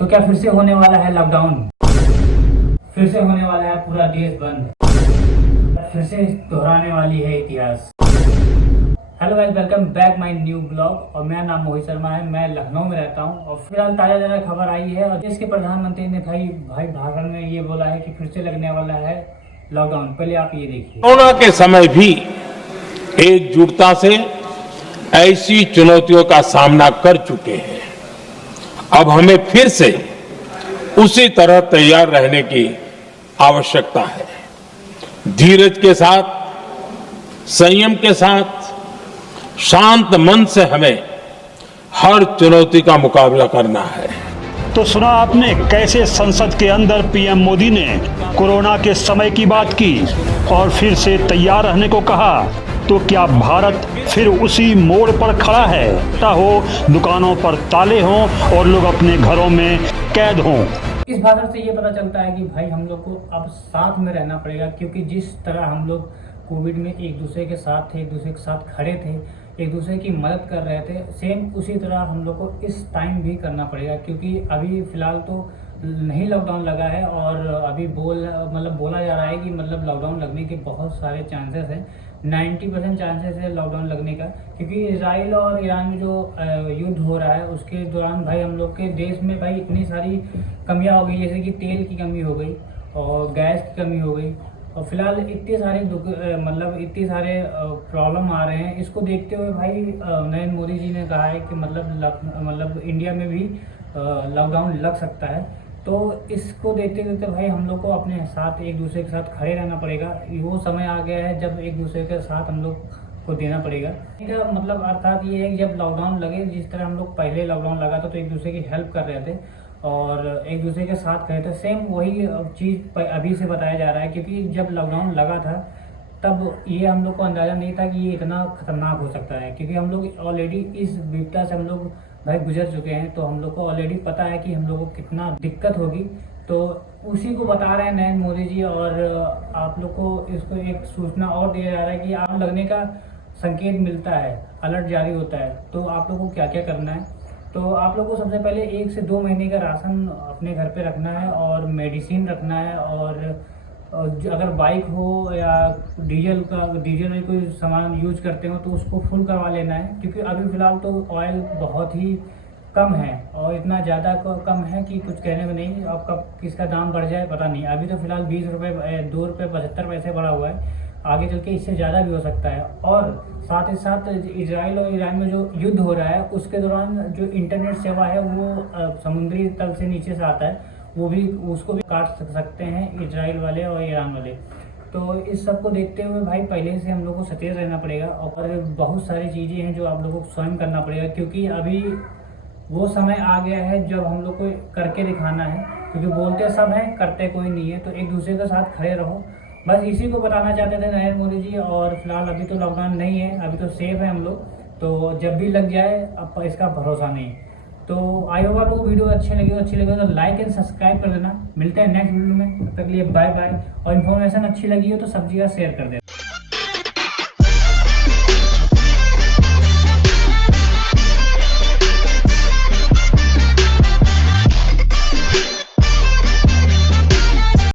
तो क्या फिर से होने वाला है लॉकडाउन? फिर से होने वाला है पूरा देश बंद? फिर से दोहराने वाली है इतिहास? Hello guys, welcome back my new blog. और मेरा नाम मोहित शर्मा है। मैं लखनऊ में रहता हूँ और फिलहाल ताज़ा खबर आई है और देश के प्रधानमंत्री ने भाई भाषण में ये बोला है कि फिर से लगने वाला है लॉकडाउन। पहले आप ये देखिए। कोरोना के समय भी एकजुटता से ऐसी चुनौतियों का सामना कर चुके हैं। अब हमें फिर से उसी तरह तैयार रहने की आवश्यकता है। धीरज के साथ, संयम के साथ, शांत मन से हमें हर चुनौती का मुकाबला करना है। तो सुना आपने कैसे संसद के अंदर पीएम मोदी ने कोरोना के समय की बात की और फिर से तैयार रहने को कहा। तो क्या भारत फिर उसी मोड़ पर खड़ा है? हो दुकानों पर ताले हों और लोग अपने घरों में कैद हों। इस भाषण से ये पता चलता है कि भाई हम लोग को अब साथ में रहना पड़ेगा, क्योंकि जिस तरह हम लोग कोविड में एक दूसरे के साथ थे, एक दूसरे के साथ खड़े थे, एक दूसरे की मदद कर रहे थे, सेम उसी तरह हम लोग को इस टाइम भी करना पड़ेगा। क्योंकि अभी फ़िलहाल तो नहीं लॉकडाउन लगा है और अभी बोला जा रहा है कि लॉकडाउन लगने के बहुत सारे चांसेस हैं। 90% चांसेस है लॉकडाउन लगने का, क्योंकि इजराइल और ईरान में जो युद्ध हो रहा है उसके दौरान भाई हम लोग के देश में भाई इतनी सारी कमियां हो गई, जैसे कि तेल की कमी हो गई और गैस की कमी हो गई और फिलहाल इतने सारे प्रॉब्लम आ रहे हैं। इसको देखते हुए भाई नरेंद्र मोदी जी ने कहा है कि इंडिया में भी लॉकडाउन लग सकता है। तो इसको देखते देखते भाई हम लोग को अपने साथ एक दूसरे के साथ खड़े रहना पड़ेगा। वो समय आ गया है जब एक दूसरे के साथ हम लोग को देना पड़ेगा। इसका अर्थात ये है कि जब लॉकडाउन लगे, जिस तरह हम लोग पहले लॉकडाउन लगा था तो एक दूसरे की हेल्प कर रहे थे और एक दूसरे के साथ खड़े थे, सेम वही चीज़ अभी से बताया जा रहा है। क्योंकि जब लॉकडाउन लगा था तब ये हम लोग को अंदाज़ा नहीं था कि ये इतना खतरनाक हो सकता है, क्योंकि हम लोग ऑलरेडी इस विपदा से हम लोग भाई गुजर चुके हैं। तो हम लोग को ऑलरेडी पता है कि हम लोग को कितना दिक्कत होगी। तो उसी को बता रहे हैं नरेंद्र मोदी जी और आप लोग को इसको एक सूचना और दिया जा रहा है कि आप लगने का संकेत मिलता है, अलर्ट जारी होता है। तो आप लोग को क्या क्या करना है? तो आप लोग को सबसे पहले 1 से 2 महीने का राशन अपने घर पे रखना है और मेडिसिन रखना है। और अगर बाइक हो या डीजल में कोई सामान यूज करते हो तो उसको फुल करवा लेना है, क्योंकि अभी फ़िलहाल तो ऑयल बहुत ही कम है और इतना ज़्यादा कम है कि कुछ कहने में नहीं। आपका किसका दाम बढ़ जाए पता नहीं। अभी तो फ़िलहाल 20 रुपये 2 रुपये 75 पैसे बढ़ा हुआ है, आगे चल के इससे ज़्यादा भी हो सकता है। और साथ ही साथ इजराइल और ईरान में जो युद्ध हो रहा है उसके दौरान जो इंटरनेट सेवा है वो समुद्री तल से नीचे से आता है, उसको भी काट सकते हैं इजराइल वाले और ईरान वाले। तो इस सब को देखते हुए भाई पहले से हम लोग को सचेत रहना पड़ेगा और बहुत सारी चीज़ें हैं जो आप लोगों को स्वयं करना पड़ेगा, क्योंकि अभी वो समय आ गया है जब हम लोग को करके दिखाना है। क्योंकि बोलते सब हैं, करते कोई नहीं है। तो एक दूसरे के साथ खड़े रहो, बस इसी को बताना चाहते थे नरेंद्र मोदी जी। और फिलहाल अभी तो लॉकडाउन नहीं है, अभी तो सेफ है हम लोग। तो जब भी लग जाए अब इसका भरोसा नहीं। तो आई होप आप लोग को वीडियो अच्छी लगी तो लाइक एंड सब्सक्राइब कर देना। मिलते हैं नेक्स्ट वीडियो में, तब तक के लिए बाय बाय। और इन्फॉर्मेशन अच्छी लगी हो तो सब जगह शेयर कर देना।